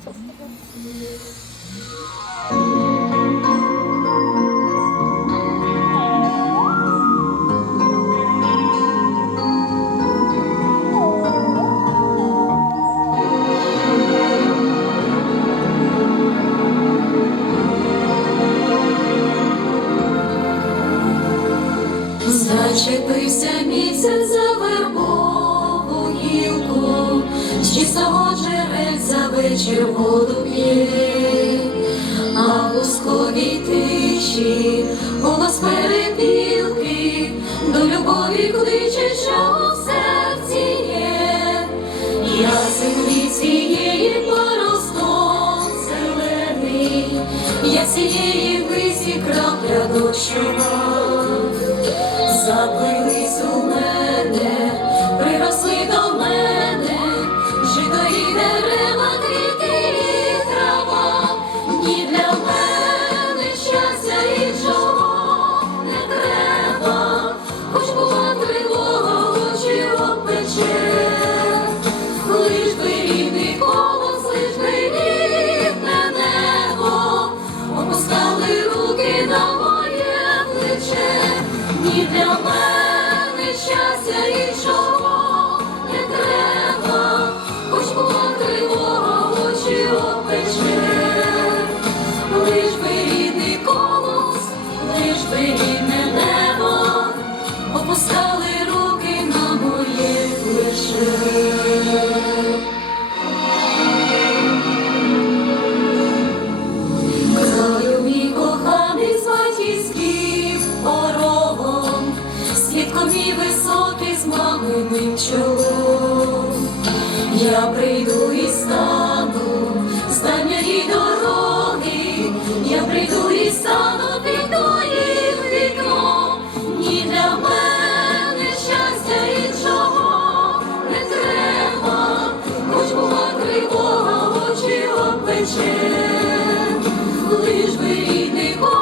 сказать. Зачепився місяць за вербову гілку, з чистого джерельця вечір воду п'є, а в лусковій тиші голос перепілки до любові кличе, що у серці є. Я землі цієї поростом зелений, я цієї висі крапля дощова. Заплились у для мене щастя іншого не треба, хоч була тривога, очі опече, лиш би рідний колос, лиш би рідне високий з маминим чолом. Я прийду і стану з дальньої дороги, я прийду і стану під твоїм. Ні для мене щастя іншого не треба, хоч була тривога, очі. Лиш би рідний голос,